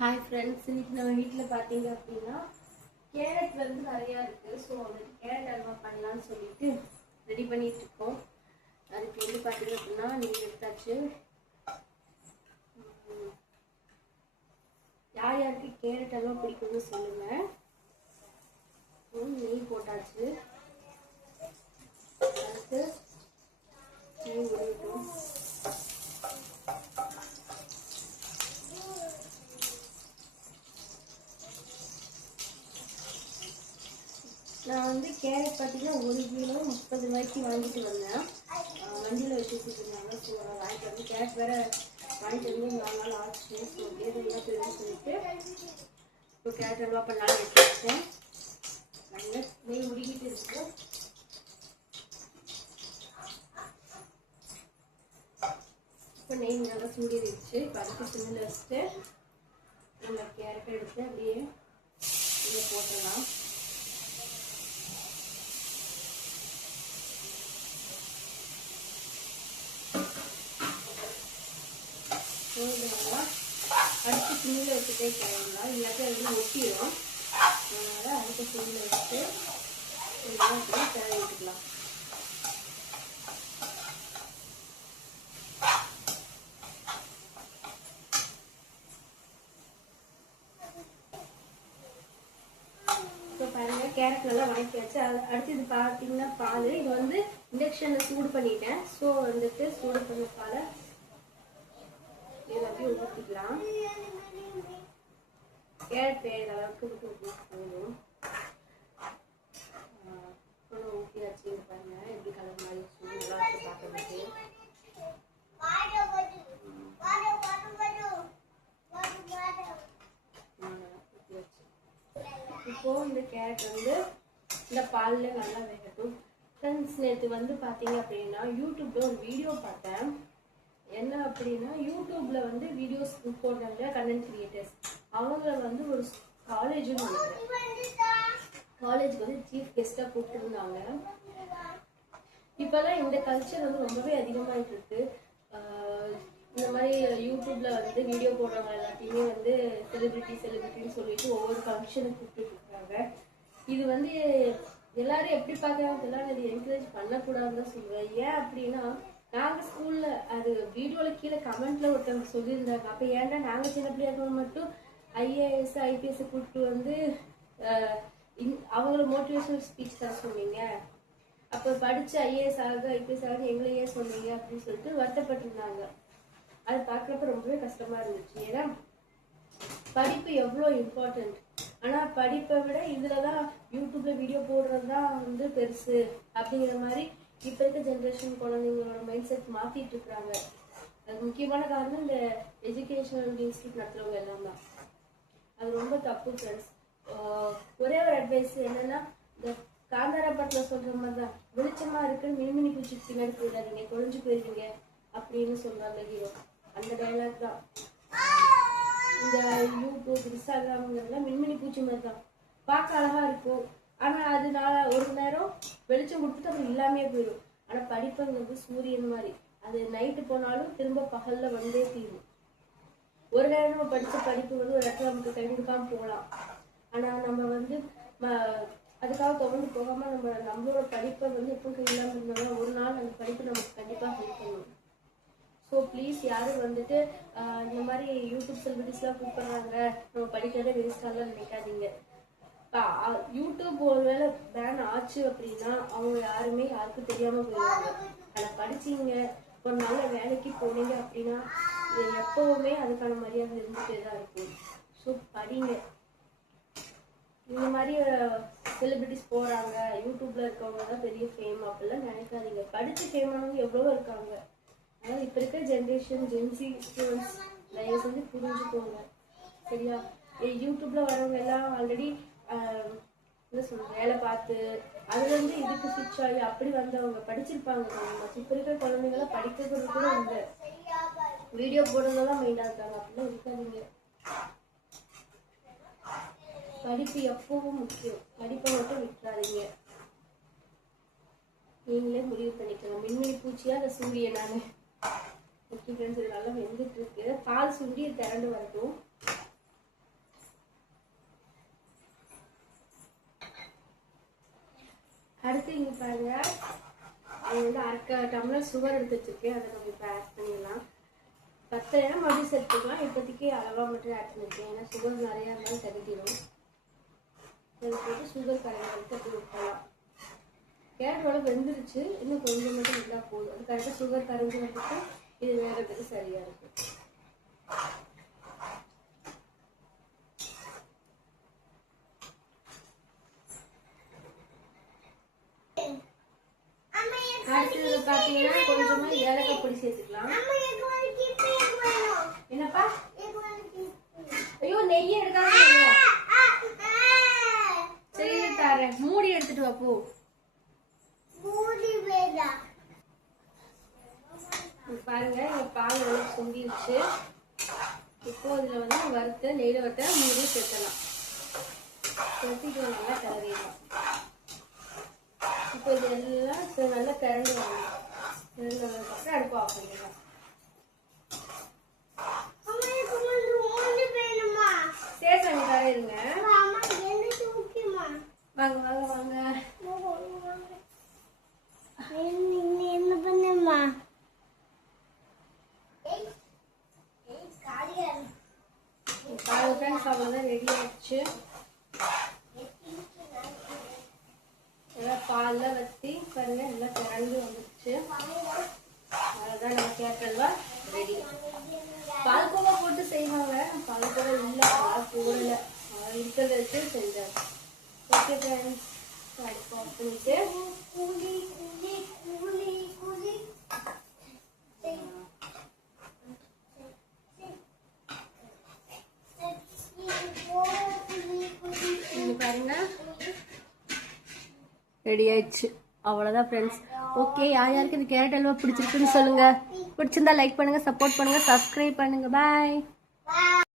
Hi friends, இன்னைக்கு நம்ம வீட்டில் பார்த்தீங்க அப்படின்னா கேரட் வந்து நிறையா இருக்குது. ஸோ அதுக்கு கேரட் அல்வா பண்ணலான்னு சொல்லிட்டு ரெடி பண்ணிட்டு இருக்கோம். அதுக்கு வந்து பார்த்தீங்க அப்படின்னா நீங்கள் எடுத்தாச்சு. யார் யாருக்கு கேரட் அல்வா பிடிக்கும்னு சொல்லுங்கள். நெய் போட்டாச்சு. அடுத்து நெய் விடட்டும். நான் வந்து கேரட் பார்த்தீங்கன்னா 1 கிலோ 30 ரூபாய்க்கு வாங்கிட்டு வந்தேன். வண்டியில் வச்சு வச்சுருந்தாங்க. ஸோ வாங்கிட்டு வந்து கேரட் வேறு வாங்கிட்டு வந்து 4 நாள் ஆச்சு. ஸோ ஏதோ போயிடுன்னு சொல்லிட்டு இப்போ கேரட் அல்வா பண்ணாலும் எடுத்து வச்சேன். நல்லா நெய் உருகிட்டு இருக்கு. இப்போ நெய் நல்லா சூடிடுச்சு. இப்போ அதுக்கு சிம்மில் வச்சுட்டு நம்ம கேரட் எடுத்து அப்படியே இதை போட்டுடலாம். அடுத்து சிம்மில் வச்சுட்டே கிளம்பலாம், இல்லாட்டி அது வந்து ஒட்டிடும். அதனால் அடுத்த சிம்மில் வச்சுட்டு கொஞ்சம் கிளறி விட்டுக்கலாம். இப்போ பாருங்கள், கேரட் நல்லா வதக்கியாச்சு. அடுத்து இது பார்த்தீங்கன்னா பால். இது வந்து இண்டக்ஷனில் சூடு பண்ணிட்டேன். ஸோ வந்துட்டு சூடு பண்ண பாலை எல்லாத்தையும் ஊற்றிக்கலாம். கேரட் வேறு அளவுக்கு போதும். ஊற்றியாச்சு. பாருங்க எப்படி கலர் மாதிரி நல்லா இருக்கு பார்க்கறதுக்கு. இப்போ இந்த கேரட் வந்து இந்த பால்ல நல்லா வேகட்டும். ஃப்ரெண்ட்ஸ், நேற்று வந்து பார்த்தீங்க அப்படின்னா யூடியூப்ல ஒரு வீடியோ பார்த்தேன். என்ன அப்படின்னா, யூடியூப்ல வந்து வீடியோஸ் போடுறாங்க கண்டென்ட் கிரியேட்டர்ஸ். அவங்கள வந்து ஒரு காலேஜுக்கு வந்து சீஃப் கெஸ்டாக கூப்பிட்டுருந்தாங்க. இப்போல்லாம் இந்த கல்ச்சர் வந்து ரொம்பவே அதிகமாகிட்டு இருக்கு. இந்த மாதிரி யூடியூப்ல வந்து வீடியோ போடுறவங்க எல்லாத்தையுமே வந்து செலிபிரிட்டின்னு சொல்லிட்டு ஒவ்வொரு ஃபங்க்ஷனுக்கு கூப்பிட்டு இருக்காங்க. இது வந்து எல்லாரும் எப்படி பார்க்குறாங்க, எல்லாரும் இது என்கரேஜ் பண்ணக்கூடாதுன்னு தான் சொல்லுவேன். ஏன் அப்படின்னா, நாங்கள் ஸ்கூலில் அது வீடியோவில் கீழே கமெண்ட்டில் ஒருத்தவங்க சொல்லியிருந்தாங்க. அப்போ ஏன்டா நாங்கள் சின்ன பிள்ளையா இருக்கவங்க மட்டும் ஐஏஎஸ் ஐபிஎஸ் கூப்பிட்டு வந்து அவங்கள மோட்டிவேஷனல் ஸ்பீச் தான் சொன்னீங்க. அப்போ படித்து ஐஏஎஸ் ஆக ஐபிஎஸ் ஆக எங்களையே சொன்னீங்க அப்படின்னு சொல்லிட்டு வருத்தப்பட்டிருந்தாங்க. அது பார்க்குறப்ப ரொம்பவே கஷ்டமாக இருந்துச்சு. ஏன்னா படிப்பு எவ்வளோ இம்பார்ட்டன்ட். ஆனால் படிப்பை விட இதில் தான் யூடியூப்ல வீடியோ போடுறது தான் வந்து பெருசு அப்படிங்கிற மாதிரி இப்போ இருக்க ஜென்ரேஷன் குழந்தைங்களோட மைண்ட் செட் மாற்றிட்டு இருக்கிறாங்க. அது முக்கியமான காரணம் இந்த எஜுகேஷனல் இன்ஸ்டியூட் நடத்துறவங்க எல்லாம் தான். அது ரொம்ப தப்பு ஃப்ரெண்ட்ஸ். ஒரே ஒரு அட்வைஸ் என்னன்னா, இந்த காந்தாரா படத்தில் சொல்கிற மாதிரி தான், வெளிச்சமாக இருக்குன்னு மின்மினி பூச்சி பின்னாடி போயிடாதீங்க, தொலைஞ்சு போயிடுவீங்க அப்படின்னு சொல்கிறாங்க ஹீரோ. அந்த டைலாக் தான் இந்த யூடியூப் இன்ஸ்டாகிராம்ங்கிறதுலாம் மின்மினி பூச்சி மாதிரி தான். பார்க்க அழகாக இருக்கும், ஆனால் அது ஒரு நேரம் வெளிச்சம் கொடுத்துட்டு அப்புறம் இல்லாமே போயிடும். ஆனால் படிப்புங்கிறது சூரியன் மாதிரி, அது நைட்டு போனாலும் திரும்ப பகலில் வந்தே தீரும். ஒரு நேரம் நம்ம படித்த படிப்பு வந்து ஒரு இடத்துல நமக்கு கை கொடுக்காம போகலாம். ஆனால் நம்ம வந்து அதுக்காக தொடர்ந்து போகாமல் நம்மளோட படிப்பை வந்து எப்போ இல்லாமல் இருந்தாலும் ஒரு நாள் அந்த படிப்பு நமக்கு கண்டிப்பாக ஹெல்ப் பண்ணணும். ஸோ ப்ளீஸ் யாரும் வந்துட்டு இந்த மாதிரி யூடியூப் செலிபிரிட்டிஸ்லாம் கூப்பிட்றாங்க நம்ம படிக்கிறதே வேஸ்டாலாம் நினைக்காதீங்க. யூடியூப் ஒருவேளை பேன் ஆச்சு அப்படின்னா அவங்க யாருக்கும் தெரியாமல் போயிடுவாங்க. அதை படிச்சிங்க, ஒரு நல்ல வேலைக்கு போனீங்க அப்படின்னா எப்பவுமே அதுக்கான மரியாதை இருந்துகிட்டே தான் இருக்கும். ஸோ படிங்க. இந்த மாதிரி செலிபிரிட்டிஸ் போகிறாங்க, யூடியூப்ல இருக்கவங்க தான் பெரிய ஃபேம் அப்படிலாம் நினைக்காதீங்க. படித்து ஃபேம் ஆனவங்க எவ்வளவோ இருக்காங்க. அதனால் இப்போ இருக்கிற ஜென்ரேஷன் ஜென்சி ஸ்டூடெண்ட்ஸ் தயவு செஞ்சு புரிஞ்சுக்கோங்க, சரியா? யூடியூப்ல வரவங்க எல்லாம் ஆல்ரெடி என்ன சொல்ற வேலை பார்த்து அதுலேருந்து இதுக்கு ஸ்விட்ச் ஆகி அப்படி வந்தவங்க படிச்சிருப்பாங்க. இப்போ இருக்கிற குழந்தைங்களாம் படிக்கிறது கூட இல்லை, வீடியோ போடுறதெல்லாம் மைண்டாக இருக்காங்க. அப்படிலாம் இருக்காதீங்க. படிப்பு எப்பவும் முக்கியம். படிப்பை மட்டும் விட்டுறாதீங்க. நீங்களே முடிவு பண்ணிக்கலாம், மின்மினி பூச்சியா இல்லை சூரியனானு. ஓகே ஃப்ரெண்ட்ஸ், இது நல்லா வெந்துட்டு இருக்கு. பால் சுண்டி திரண்டு வரட்டும். அடுத்து இங்க பாருங்க, அது வந்து 1/2 டம்ளர் சுகர் எடுத்து வச்சிருக்கேன். அதை நம்ம இப்போ ஆட் பண்ணிடலாம். 10 மறுபடியும் சேர்த்துக்கலாம். இப்போதைக்கு அளவா மட்டும் ஆட் பண்ணிருக்கேன். ஏன்னா சுகர் நிறையா இருந்தாலும் தகுதிடும். இதை போட்டு சுகர் கரைக்கிறதுக்கு அப்படி விட்டலாம். கேரட்டோட வெந்துருச்சு, இன்னும் கொஞ்சம் மட்டும் இருந்தா போதும். அது கரெக்டாக சுகர் கரைஞ்சி வந்துட்டு இது வேறதுக்கு சரியா இருக்கு. அடுத்தது பாத்தீங்கன்னா கொஞ்சமா ஏலக்காய் பொடி சேர்த்துக்கலாம். என்னப்பா? ஐயோ நெய்யை எடுக்காம சரி தரேன். மூடி எடுத்துட்டு வா போ. பாருங்க இங்க பால் நல்லா சுண்டிடுச்சு. இப்போ இதுல வந்து வறுத்த நெய்ல வறுத்த மூடி சேர்த்தலாம். சேர்த்துட்டு நல்லா கிளறிடலாம். இப்போ இது எல்லாம் நல்லா கிளறி வரணும். கிளறினதுக்கப்புறம் அடுப்பு ஆஃப் பண்ணிடலாம். சேசாமி தரையிருங்க. வாங்க வாங்க வாங்க. என்ன பண்ணுமா? அவ்வளவுதான் ரெடி ஆயிடுச்சு. எல்லாம் பால்ல வத்தி பாருங்க எல்லாம் திரண்டு வந்துருச்சு. அவ்வளவுதான் நம்ம கேட்டல்வா ரெடி. பால்கோவா போட்டு செய்வாங்க. பால்கோவா இல்லை, போடல, இருக்கிறத வச்சு செஞ்சேன். ஓகே ஃப்ரெண்ட்ஸ், அடுப்பு ஆஃப் பண்ணிட்டு பாருங்க ரெடி ஆயிடுச்சு. அவ்வளோதான் ஃப்ரெண்ட்ஸ். ஓகே, யார் யாருக்கு இந்த கேரட் அல்வா பிடிச்சிருக்குன்னு சொல்லுங்க. பிடிச்சிருந்தா லைக் பண்ணுங்க, சப்போர்ட் பண்ணுங்க, சப்ஸ்கிரைப் பண்ணுங்க. பாய்.